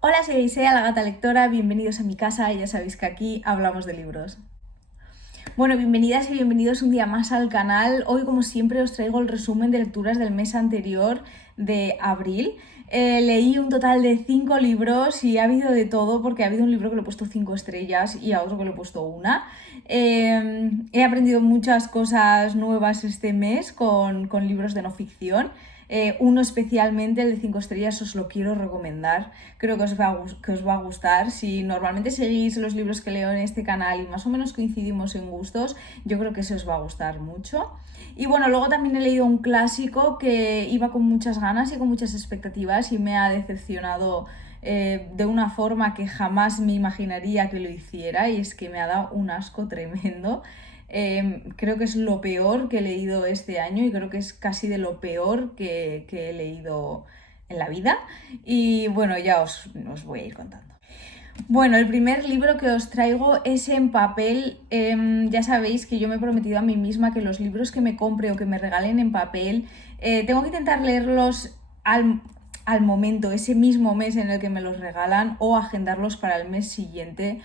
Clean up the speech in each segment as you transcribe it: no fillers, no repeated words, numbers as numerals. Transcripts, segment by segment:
Hola, soy Elisea, la gata lectora, bienvenidos a mi casa y ya sabéis que aquí hablamos de libros. Bueno, bienvenidas y bienvenidos un día más al canal. Hoy, como siempre, os traigo el resumen de lecturas del mes anterior de abril. Leí un total de 5 libros y ha habido de todo porque ha habido un libro que le he puesto 5 estrellas y a otro que le he puesto una. He aprendido muchas cosas nuevas este mes con libros de no ficción. Uno especialmente, el de 5 estrellas, os lo quiero recomendar. Creo que os va a gustar. Si normalmente seguís los libros que leo en este canal y más o menos coincidimos en gustos, yo creo que ese os va a gustar mucho. Y bueno, luego también he leído un clásico que iba con muchas ganas y con muchas expectativas y me ha decepcionado de una forma que jamás me imaginaría que lo hiciera, y es que me ha dado un asco tremendo. Creo que es lo peor que he leído este año y creo que es casi de lo peor que he leído en la vida. Y bueno, ya os voy a ir contando. Bueno, el primer libro que os traigo es en papel. Ya sabéis que yo me he prometido a mí misma que los libros que me compre o que me regalen en papel, tengo que intentar leerlos al momento, ese mismo mes en el que me los regalan, o agendarlos para el mes siguiente.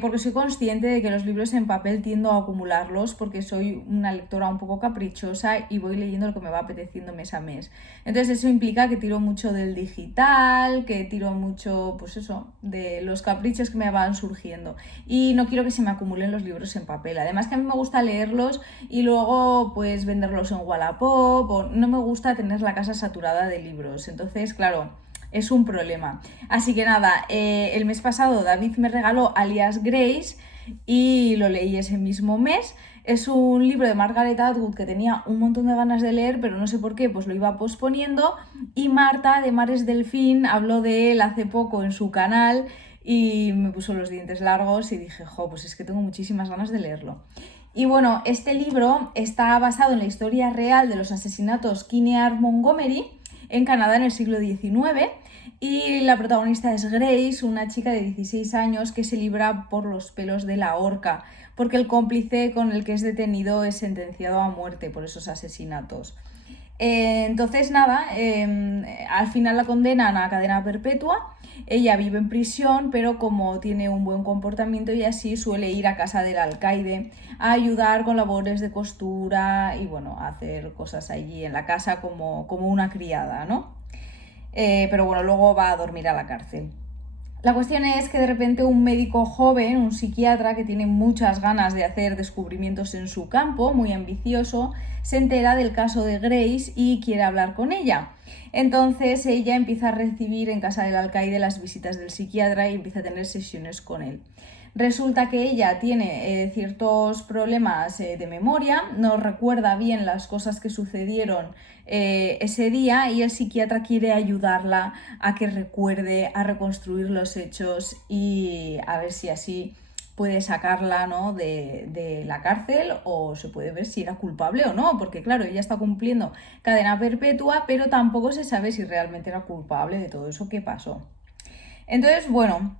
Porque soy consciente de que los libros en papel tiendo a acumularlos porque soy una lectora un poco caprichosa y voy leyendo lo que me va apeteciendo mes a mes. Entonces eso implica que tiro mucho del digital, que tiro mucho, pues eso, de los caprichos que me van surgiendo. Y no quiero que se me acumulen los libros en papel. Además que a mí me gusta leerlos y luego pues venderlos en Wallapop, o no me gusta tener la casa saturada de libros. Entonces, claro, es un problema. Así que nada, el mes pasado David me regaló Alias Grace y lo leí ese mismo mes. Es un libro de Margaret Atwood que tenía un montón de ganas de leer, pero no sé por qué, pues lo iba posponiendo. Y Marta de Mares Delfín habló de él hace poco en su canal y me puso los dientes largos y dije, jo, pues es que tengo muchísimas ganas de leerlo. Y bueno, este libro está basado en la historia real de los asesinatos Kinnear Montgomery en Canadá en el siglo XIX, y la protagonista es Grace, una chica de 16 años que se libra por los pelos de la horca porque el cómplice con el que es detenido es sentenciado a muerte por esos asesinatos. Entonces, nada, al final la condenan a cadena perpetua. Ella vive en prisión, pero como tiene un buen comportamiento y así, suele ir a casa del alcaide a ayudar con labores de costura y bueno, a hacer cosas allí en la casa como una criada, ¿no? Pero bueno, luego va a dormir a la cárcel. La cuestión es que de repente un médico joven, un psiquiatra que tiene muchas ganas de hacer descubrimientos en su campo, muy ambicioso, se entera del caso de Grace y quiere hablar con ella. Entonces ella empieza a recibir en casa del alcaide las visitas del psiquiatra y empieza a tener sesiones con él. Resulta que ella tiene ciertos problemas de memoria, no recuerda bien las cosas que sucedieron ese día, y el psiquiatra quiere ayudarla a que recuerde, a reconstruir los hechos y a ver si así puede sacarla, ¿no?, de la cárcel, o se puede ver si era culpable o no, porque claro, ella está cumpliendo cadena perpetua, pero tampoco se sabe si realmente era culpable de todo eso que pasó. Entonces, bueno,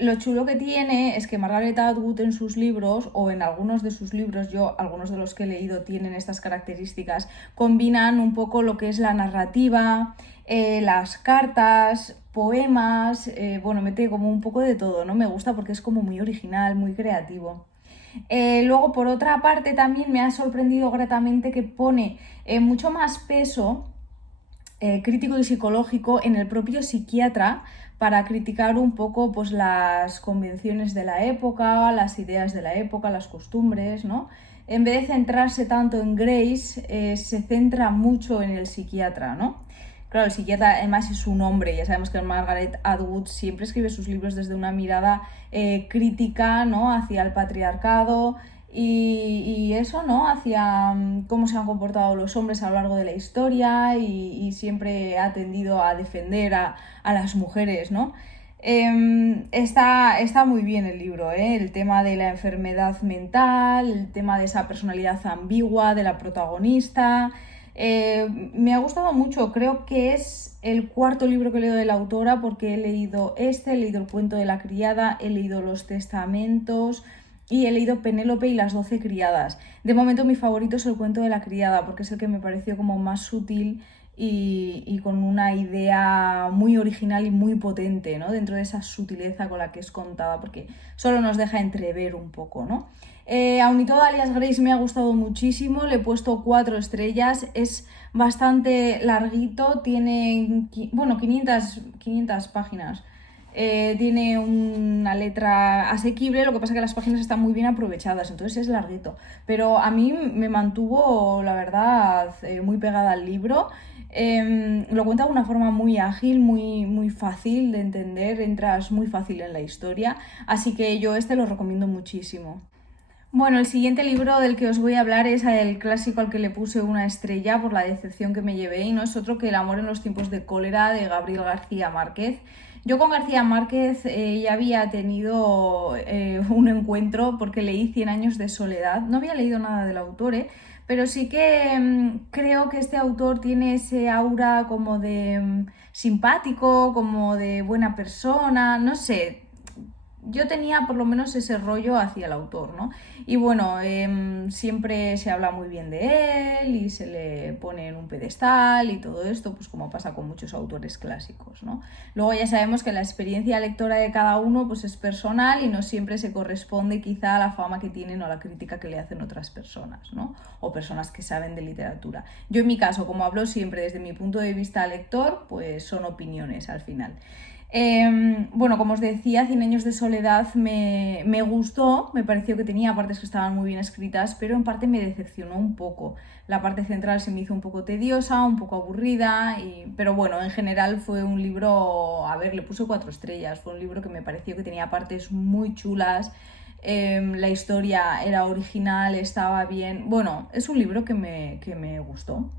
lo chulo que tiene es que Margaret Atwood en sus libros, o en algunos de sus libros, yo algunos de los que he leído tienen estas características, combinan un poco lo que es la narrativa, las cartas, poemas, bueno, mete como un poco de todo, ¿no? Me gusta porque es como muy original, muy creativo. Luego, por otra parte, también me ha sorprendido gratamente que pone mucho más peso crítico y psicológico en el propio psiquiatra para criticar un poco pues las convenciones de la época, las ideas de la época, las costumbres, ¿no? En vez de centrarse tanto en Grace, se centra mucho en el psiquiatra, ¿no? Claro, el psiquiatra además es un hombre, ya sabemos que Margaret Atwood siempre escribe sus libros desde una mirada crítica, ¿no?, hacia el patriarcado y eso, ¿no?, hacia cómo se han comportado los hombres a lo largo de la historia, y siempre ha tendido a defender a las mujeres, ¿no? Está muy bien el libro, ¿eh? El tema de la enfermedad mental, el tema de esa personalidad ambigua de la protagonista. Me ha gustado mucho, creo que es el cuarto libro que leo de la autora, porque he leído he leído El cuento de la criada, he leído Los testamentos y he leído Penélope y las 12 criadas. De momento mi favorito es El cuento de la criada porque es el que me pareció como más sutil y con una idea muy original y muy potente, ¿no? Dentro de esa sutileza con la que es contada, porque solo nos deja entrever un poco, ¿no? Aun y todo, Alias Grace me ha gustado muchísimo, le he puesto 4 estrellas, es bastante larguito, tiene, bueno, 500 páginas. Tiene una letra asequible, lo que pasa es que las páginas están muy bien aprovechadas, entonces es larguito. Pero a mí me mantuvo, la verdad, muy pegada al libro. Lo cuenta de una forma muy ágil, muy fácil de entender, entras muy fácil en la historia, así que yo lo recomiendo muchísimo. Bueno, el siguiente libro del que os voy a hablar es el clásico al que le puse una estrella por la decepción que me llevé, y no es otro que El amor en los tiempos de cólera, de Gabriel García Márquez. Yo con García Márquez ya había tenido un encuentro porque leí Cien años de soledad. No había leído nada del autor, pero sí que creo que este autor tiene ese aura como de simpático, como de buena persona, no sé. Yo tenía por lo menos ese rollo hacia el autor, ¿no? Y bueno, siempre se habla muy bien de él y se le pone en un pedestal y todo esto, pues como pasa con muchos autores clásicos, ¿no? Luego ya sabemos que la experiencia lectora de cada uno pues es personal y no siempre se corresponde quizá a la fama que tienen o a la crítica que le hacen otras personas, ¿no? O personas que saben de literatura. Yo en mi caso, como hablo siempre desde mi punto de vista lector, pues son opiniones al final. Bueno, como os decía, Cien años de soledad me gustó, me pareció que tenía partes que estaban muy bien escritas, pero en parte me decepcionó un poco. La parte central se me hizo un poco tediosa, un poco aburrida, pero bueno, en general fue un libro, a ver, le puse 4 estrellas, fue un libro que me pareció que tenía partes muy chulas, la historia era original, estaba bien, bueno, es un libro que me gustó.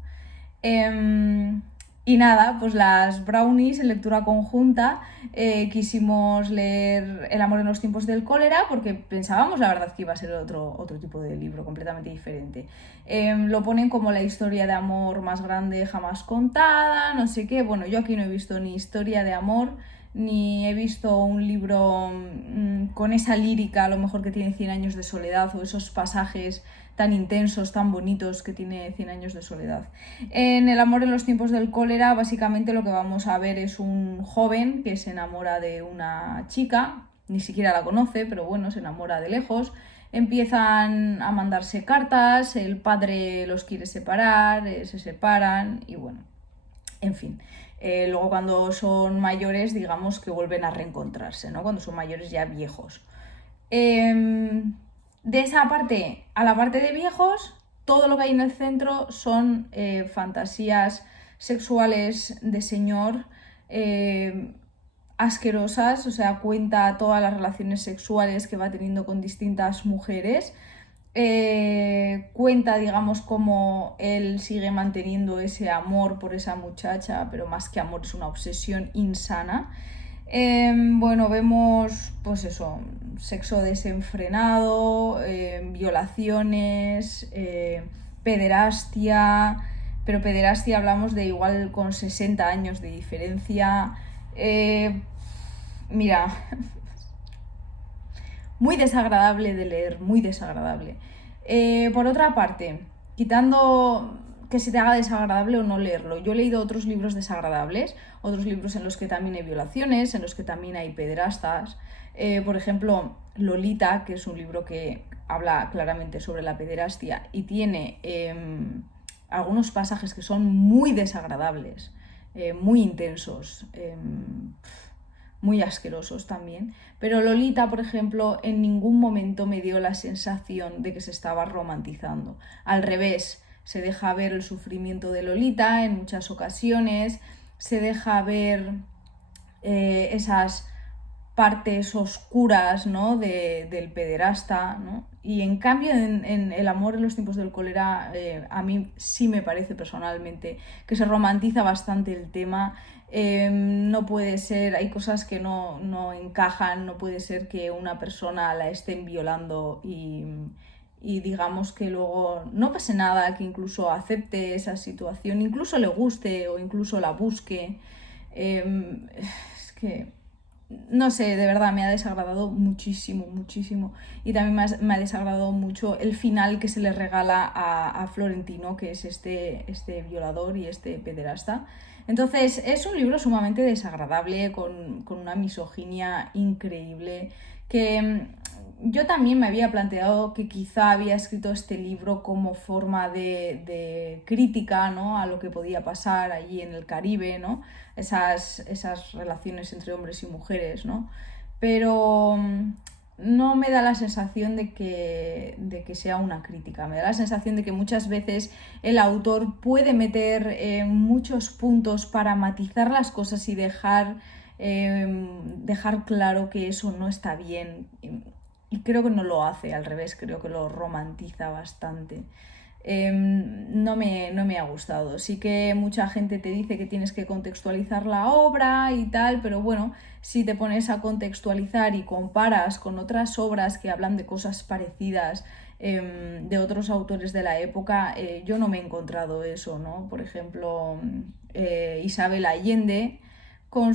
Y nada, pues las brownies en lectura conjunta quisimos leer El amor en los tiempos del cólera porque pensábamos la verdad que iba a ser otro tipo de libro completamente diferente. Lo ponen como la historia de amor más grande jamás contada, no sé qué. Bueno, yo aquí no he visto ni historia de amor, ni he visto un libro con esa lírica a lo mejor que tiene Cien años de soledad o esos pasajes tan intensos, tan bonitos que tiene Cien años de soledad. En El amor en los tiempos del cólera, básicamente lo que vamos a ver es un joven que se enamora de una chica, ni siquiera la conoce, pero bueno, se enamora de lejos. Empiezan a mandarse cartas, el padre los quiere separar, se separan y bueno, en fin. Luego cuando son mayores, digamos que vuelven a reencontrarse, ¿no? Cuando son mayores ya viejos. De esa parte a la parte de viejos, todo lo que hay en el centro son fantasías sexuales de señor asquerosas, o sea, cuenta todas las relaciones sexuales que va teniendo con distintas mujeres. Cuenta, digamos, cómo él sigue manteniendo ese amor por esa muchacha, pero más que amor es una obsesión insana. Bueno, vemos, pues eso, sexo desenfrenado, violaciones, pederastia, pero pederastia hablamos de igual con 60 años de diferencia. Mira, muy desagradable de leer, muy desagradable. Por otra parte, quitando que se te haga desagradable o no leerlo, yo he leído otros libros desagradables, otros libros en los que también hay violaciones, en los que también hay pederastas. Por ejemplo, Lolita, que es un libro que habla claramente sobre la pederastia y tiene algunos pasajes que son muy desagradables, muy intensos. Muy asquerosos también, pero Lolita, por ejemplo, en ningún momento me dio la sensación de que se estaba romantizando. Al revés, se deja ver el sufrimiento de Lolita en muchas ocasiones, se deja ver esas partes oscuras, ¿no? Del pederasta, ¿no? Y en cambio en El amor en los tiempos del cólera a mí sí me parece personalmente que se romantiza bastante el tema. No puede ser, hay cosas que no encajan, no puede ser que una persona la estén violando y digamos que luego no pase nada, que incluso acepte esa situación, incluso le guste o incluso la busque. Es que no sé, de verdad me ha desagradado muchísimo, muchísimo. Y también me ha desagradado mucho el final que se le regala a Florentino, que es este violador y este pederasta. Entonces es un libro sumamente desagradable, con una misoginia increíble, que yo también me había planteado que quizá había escrito este libro como forma de crítica, ¿no?, a lo que podía pasar allí en el Caribe, ¿no?, esas relaciones entre hombres y mujeres, ¿no? Pero no me da la sensación de que sea una crítica. Me da la sensación de que muchas veces el autor puede meter muchos puntos para matizar las cosas y dejar claro que eso no está bien. Y creo que no lo hace, al revés, creo que lo romantiza bastante. No me ha gustado. Sí que mucha gente te dice que tienes que contextualizar la obra y tal, pero bueno, si te pones a contextualizar y comparas con otras obras que hablan de cosas parecidas, de otros autores de la época, yo no me he encontrado eso, ¿no? Por ejemplo, Isabel Allende, con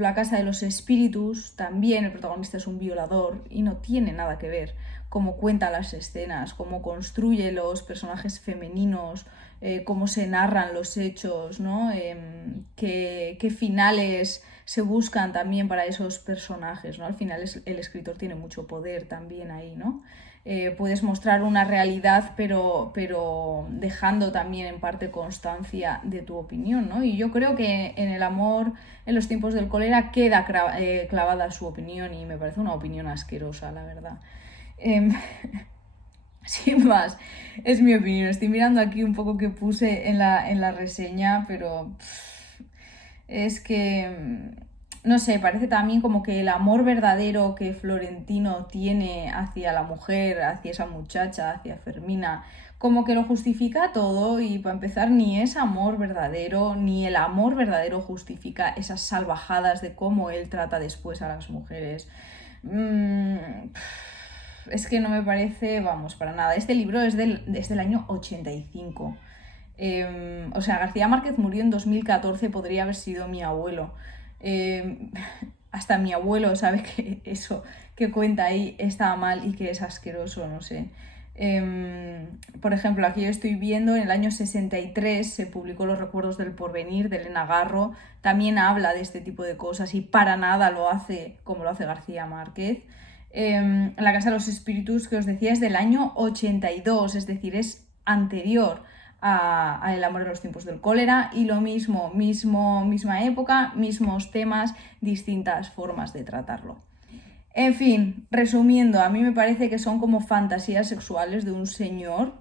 La Casa de los Espíritus, también el protagonista es un violador y no tiene nada que ver cómo cuenta las escenas, cómo construye los personajes femeninos, cómo se narran los hechos, ¿no? Qué finales se buscan también para esos personajes, ¿no? Al final el escritor tiene mucho poder también ahí, ¿no? Puedes mostrar una realidad, pero dejando también en parte constancia de tu opinión, ¿no? Y yo creo que en El amor en los tiempos del cólera queda clavada su opinión, y me parece una opinión asquerosa, la verdad. Sin más, es mi opinión. Estoy mirando aquí un poco que puse en la reseña, pero es que, no sé, parece también como que el amor verdadero que Florentino tiene hacia la mujer, hacia esa muchacha, hacia Fermina, como que lo justifica todo. Y para empezar, ni es amor verdadero, ni el amor verdadero justifica esas salvajadas de cómo él trata después a las mujeres. Es que no me parece, vamos, para nada. Este libro es del año 85. O sea, García Márquez murió en 2014, podría haber sido mi abuelo. Hasta mi abuelo sabe que eso que cuenta ahí está mal y que es asqueroso, no sé. Por ejemplo, aquí yo estoy viendo, en el año 63 se publicó Los recuerdos del porvenir, de Elena Garro. También habla de este tipo de cosas y para nada lo hace como lo hace García Márquez. La Casa de los Espíritus, que os decía, es del año 82, es decir, es anterior a El amor en los tiempos del cólera, y lo misma época, mismos temas, distintas formas de tratarlo. En fin, resumiendo, a mí me parece que son como fantasías sexuales de un señor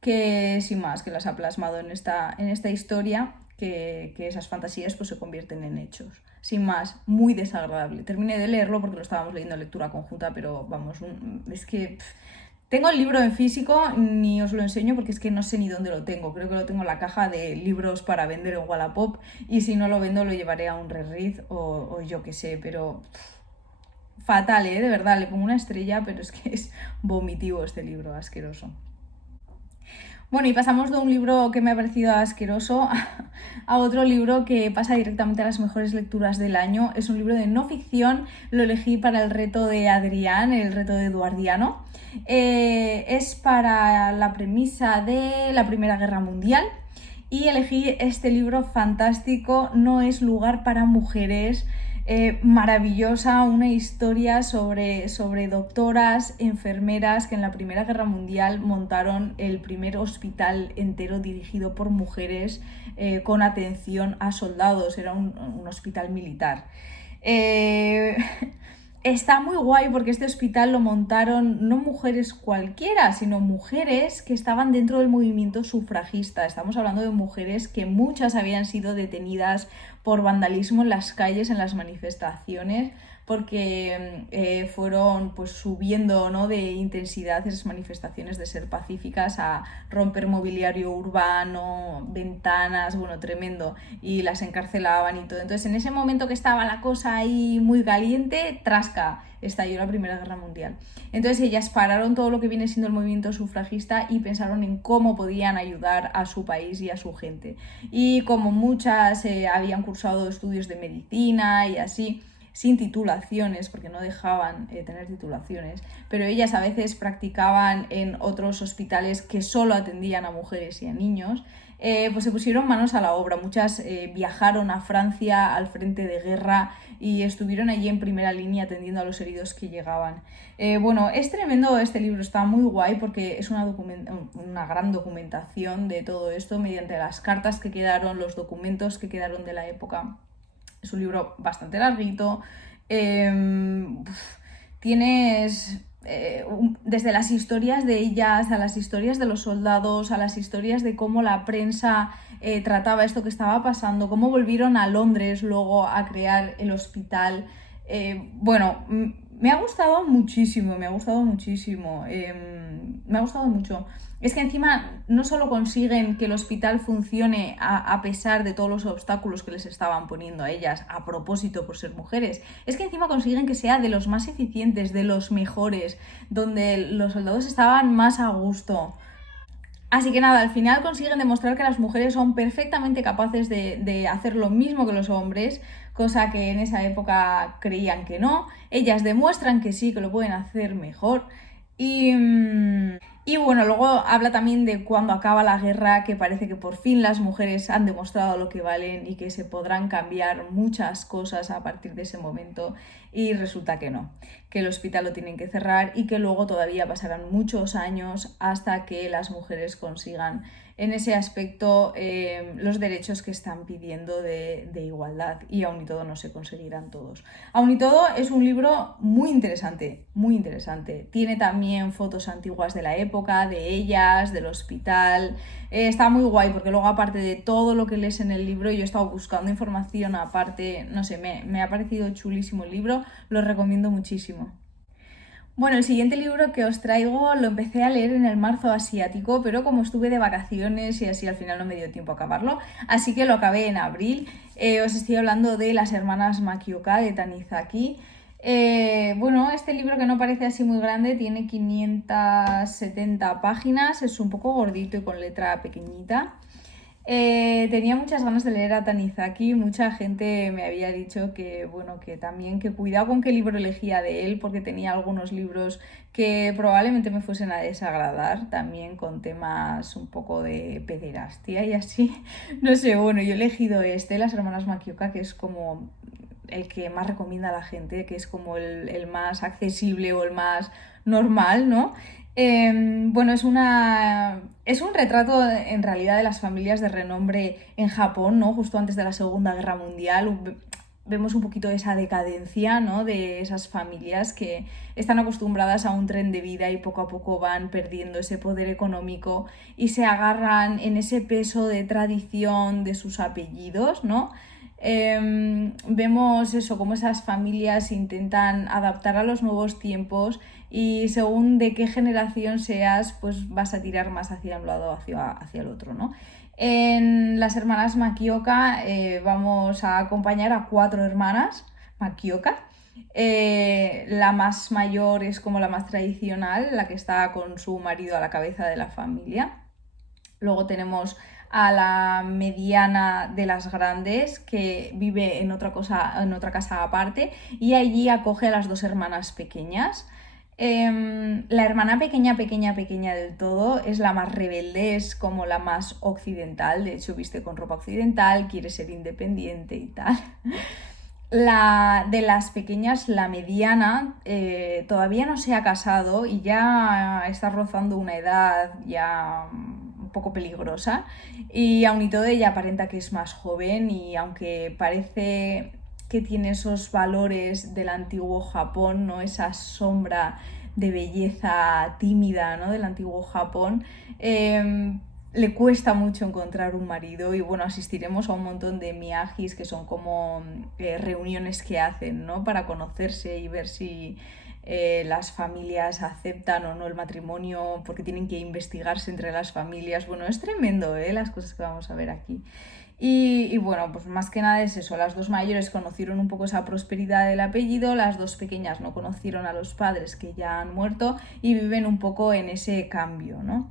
que, sin más, que las ha plasmado en esta historia, que esas fantasías pues se convierten en hechos. Sin más, muy desagradable. Terminé de leerlo porque lo estábamos leyendo en lectura conjunta, pero vamos, es que... Tengo el libro en físico, ni os lo enseño porque es que no sé ni dónde lo tengo. Creo que lo tengo en la caja de libros para vender en Wallapop, y si no lo vendo lo llevaré a un Reread o yo qué sé, pero fatal, de verdad, le pongo una estrella, pero es que es vomitivo este libro, asqueroso. Bueno, y pasamos de un libro que me ha parecido asqueroso a otro libro que pasa directamente a las mejores lecturas del año. Es un libro de no ficción, lo elegí para el reto de Adrián, el reto de Eduardiano. Es para la premisa de la Primera Guerra Mundial, y elegí este libro fantástico, No es lugar para mujeres. Maravillosa, una historia sobre doctoras, enfermeras que en la Primera Guerra Mundial montaron el primer hospital entero dirigido por mujeres, con atención a soldados. Era un hospital militar. Está muy guay porque este hospital lo montaron no mujeres cualquiera, sino mujeres que estaban dentro del movimiento sufragista. Estamos hablando de mujeres que muchas habían sido detenidas por vandalismo en las calles, en las manifestaciones, porque fueron pues subiendo, ¿no?, de intensidad esas manifestaciones, de ser pacíficas a romper mobiliario urbano, ventanas, bueno, tremendo, y las encarcelaban y todo. Entonces, en ese momento que estaba la cosa ahí muy caliente, trasca, estalló la Primera Guerra Mundial. Entonces ellas pararon todo lo que viene siendo el movimiento sufragista y pensaron en cómo podían ayudar a su país y a su gente. Y como muchas habían cursado estudios de medicina y así, sin titulaciones, porque no dejaban tener titulaciones, pero ellas a veces practicaban en otros hospitales que solo atendían a mujeres y a niños. Pues se pusieron manos a la obra. Muchas viajaron a Francia al frente de guerra y estuvieron allí en primera línea atendiendo a los heridos que llegaban. Bueno, es tremendo este libro, está muy guay porque es una gran documentación de todo esto mediante las cartas que quedaron, los documentos que quedaron de la época. Es un libro bastante larguito. Tienes desde las historias de ellas, a las historias de los soldados, a las historias de cómo la prensa trataba esto que estaba pasando, cómo volvieron a Londres luego a crear el hospital. Bueno, me ha gustado muchísimo, me ha gustado muchísimo, me ha gustado mucho. Es que encima no solo consiguen que el hospital funcione a pesar de todos los obstáculos que les estaban poniendo a ellas a propósito por ser mujeres, es que encima consiguen que sea de los más eficientes, de los mejores, donde los soldados estaban más a gusto. Así que nada, al final consiguen demostrar que las mujeres son perfectamente capaces de hacer lo mismo que los hombres, cosa que en esa época creían que no. Ellas demuestran que sí, que lo pueden hacer mejor. Y bueno, luego habla también de cuando acaba la guerra, que parece que por fin las mujeres han demostrado lo que valen y que se podrán cambiar muchas cosas a partir de ese momento, y resulta que no, que el hospital lo tienen que cerrar y que luego todavía pasarán muchos años hasta que las mujeres consigan en ese aspecto los derechos que están pidiendo de igualdad, y aún y todo no se conseguirán todos. Aún y todo es un libro muy interesante, muy interesante. Tiene también fotos antiguas de la época, de ellas, del hospital. Está muy guay porque luego, aparte de todo lo que lees en el libro, yo he estado buscando información aparte, no sé, me ha parecido chulísimo el libro, lo recomiendo muchísimo. Bueno, el siguiente libro que os traigo lo empecé a leer en el marzo asiático, pero como estuve de vacaciones y así al final no me dio tiempo a acabarlo, así que lo acabé en abril. Os estoy hablando de Las hermanas Makioka de Tanizaki. Bueno, este libro, que no parece así muy grande, tiene 570 páginas, es un poco gordito y con letra pequeñita. Tenía muchas ganas de leer a Tanizaki. Mucha gente me había dicho que, bueno, que también que cuidado con qué libro elegía de él, porque tenía algunos libros que probablemente me fuesen a desagradar, también con temas un poco de pederastia y así. No sé, bueno, yo he elegido Las hermanas Makioka, que es como el que más recomienda a la gente, que es como el más accesible o el más normal, ¿no? Bueno, es un retrato en realidad de las familias de renombre en Japón, ¿no? Justo antes de la Segunda Guerra Mundial. Vemos un poquito de esa decadencia, ¿no? De esas familias que están acostumbradas a un tren de vida y poco a poco van perdiendo ese poder económico y se agarran en ese peso de tradición de sus apellidos, ¿no? Vemos eso, cómo esas familias intentan adaptar a los nuevos tiempos, y según de qué generación seas, pues vas a tirar más hacia un lado o hacia el otro, ¿no? En Las hermanas Makioka vamos a acompañar a 4 hermanas Makioka. La más mayor es como la más tradicional, la que está con su marido a la cabeza de la familia. Luego tenemos a la mediana de las grandes, que vive en otra casa aparte, y allí acoge a las 2 hermanas pequeñas. La hermana pequeña del todo es la más rebelde, es como la más occidental, de hecho viste con ropa occidental, quiere ser independiente y tal. La de las pequeñas, la mediana, todavía no se ha casado y ya está rozando una edad ya un poco peligrosa, y aun y todo ella aparenta que es más joven, y aunque parece que tiene esos valores del antiguo Japón, ¿no? Esa sombra de belleza tímida, ¿no? Del antiguo Japón, le cuesta mucho encontrar un marido, y bueno, asistiremos a un montón de miyagis, que son como reuniones que hacen, ¿no? Para conocerse y ver si las familias aceptan o no el matrimonio, porque tienen que investigarse entre las familias. Bueno, es tremendo, las cosas que vamos a ver aquí. Y bueno, pues más que nada es eso, las 2 mayores conocieron un poco esa prosperidad del apellido, las 2 pequeñas no conocieron a los padres, que ya han muerto, y viven un poco en ese cambio, ¿no?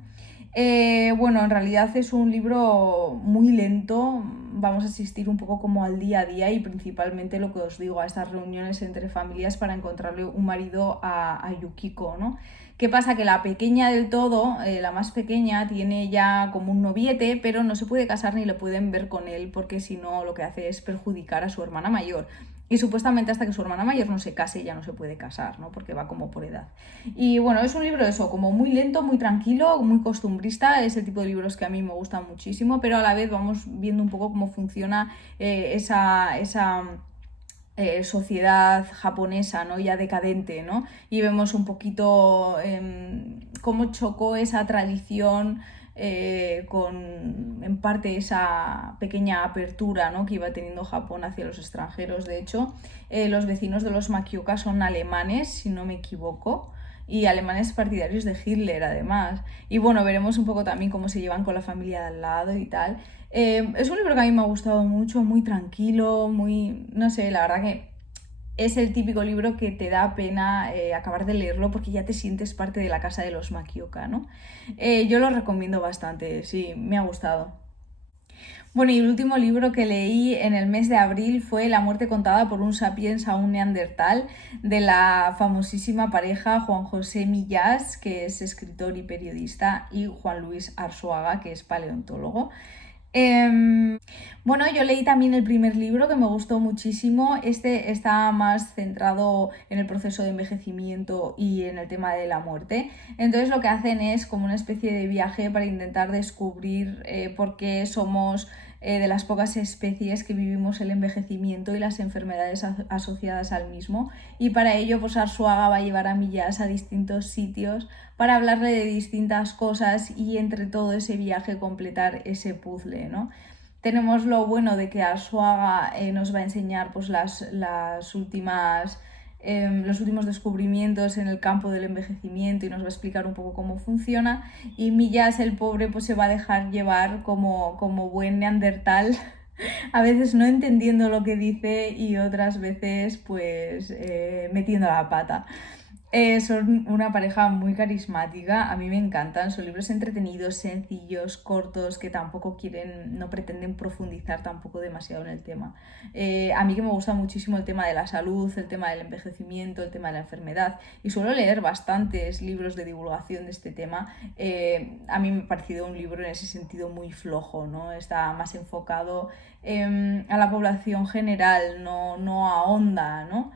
Bueno, en realidad es un libro muy lento, vamos a asistir un poco como al día a día y principalmente lo que os digo, a estas reuniones entre familias para encontrarle un marido a Yukiko, ¿no? ¿Qué pasa? Que la pequeña del todo, la más pequeña, tiene ya como un noviete, pero no se puede casar ni le pueden ver con él porque si no lo que hace es perjudicar a su hermana mayor. Y supuestamente hasta que su hermana mayor no se case ya no se puede casar, ¿no? Porque va como por edad. Y bueno, es un libro eso, como muy lento, muy tranquilo, muy costumbrista, es el tipo de libros que a mí me gustan muchísimo, pero a la vez vamos viendo un poco cómo funciona esa sociedad japonesa, ¿no? Ya decadente, ¿no? Y vemos un poquito cómo chocó esa tradición con en parte esa pequeña apertura, ¿no? Que iba teniendo Japón hacia los extranjeros. De hecho, los vecinos de los Makioka son alemanes, si no me equivoco, y alemanes partidarios de Hitler además. Y bueno, veremos un poco también cómo se llevan con la familia de al lado y tal. Es un libro que a mí me ha gustado mucho, muy tranquilo, muy, no sé, la verdad que es el típico libro que te da pena acabar de leerlo porque ya te sientes parte de la casa de los Makioka, ¿no? Yo lo recomiendo bastante, sí, me ha gustado. Bueno, y el último libro que leí en el mes de abril fue La muerte contada por un sapiens a un neandertal, de la famosísima pareja Juan José Millás, que es escritor y periodista, y Juan Luis Arzuaga, que es paleontólogo. Bueno, yo leí también el primer libro que me gustó muchísimo. Este está más centrado en el proceso de envejecimiento y en el tema de la muerte. Entonces lo que hacen es como una especie de viaje para intentar descubrir por qué somos de las pocas especies que vivimos el envejecimiento y las enfermedades asociadas al mismo. Y para ello, pues Arzuaga va a llevar a Millás a distintos sitios para hablarle de distintas cosas y entre todo ese viaje completar ese puzzle, ¿no? Tenemos lo bueno de que Arzuaga nos va a enseñar pues, los últimos descubrimientos en el campo del envejecimiento y nos va a explicar un poco cómo funciona. Y Millas, el pobre, pues se va a dejar llevar como buen neandertal, a veces no entendiendo lo que dice y otras veces pues metiendo la pata. Son una pareja muy carismática, a mí me encantan, son libros entretenidos, sencillos, cortos, que tampoco quieren, no pretenden profundizar tampoco demasiado en el tema. A mí que me gusta muchísimo el tema de la salud, el tema del envejecimiento, el tema de la enfermedad, y suelo leer bastantes libros de divulgación de este tema. A mí me ha parecido un libro en ese sentido muy flojo, ¿no? Está más enfocado a la población general, no ahonda, ¿no?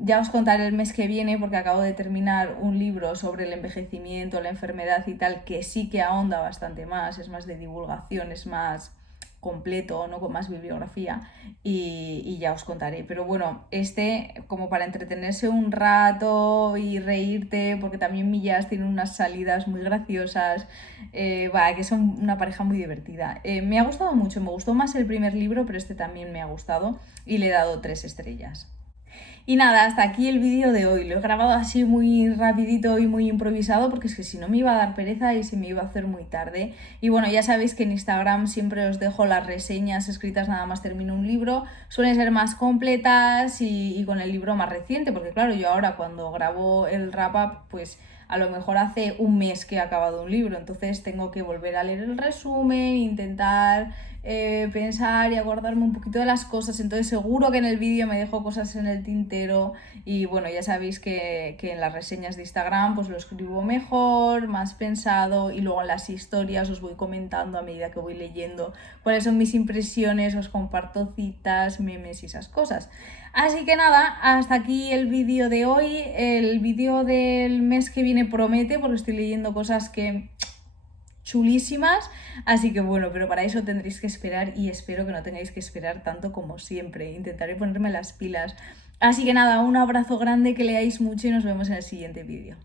Ya os contaré el mes que viene porque acabo de terminar un libro sobre el envejecimiento, la enfermedad y tal, que sí que ahonda bastante más, es más de divulgación, es más completo, ¿no? Con más bibliografía y ya os contaré. Pero bueno, este como para entretenerse un rato y reírte, porque también Millas tiene unas salidas muy graciosas, que son una pareja muy divertida. Me ha gustado mucho, me gustó más el primer libro, pero este también me ha gustado y le he dado 3 estrellas. Y nada, hasta aquí el vídeo de hoy. Lo he grabado así muy rapidito y muy improvisado porque es que si no me iba a dar pereza y se me iba a hacer muy tarde. Y bueno, ya sabéis que en Instagram siempre os dejo las reseñas escritas nada más termino un libro. Suelen ser más completas y con el libro más reciente, porque claro, yo ahora cuando grabo el wrap-up, pues a lo mejor hace un mes que he acabado un libro, entonces tengo que volver a leer el resumen, intentar pensar y acordarme un poquito de las cosas, entonces seguro que en el vídeo me dejo cosas en el tintero y bueno, ya sabéis que en las reseñas de Instagram pues lo escribo mejor, más pensado y luego en las historias os voy comentando a medida que voy leyendo cuáles son mis impresiones, os comparto citas, memes y esas cosas. Así que nada, hasta aquí el vídeo de hoy. El vídeo del mes que viene promete porque estoy leyendo cosas que chulísimas, así que bueno, pero para eso tendréis que esperar y espero que no tengáis que esperar tanto como siempre. Intentaré ponerme las pilas. Así que nada, un abrazo grande, que leáis mucho y nos vemos en el siguiente vídeo.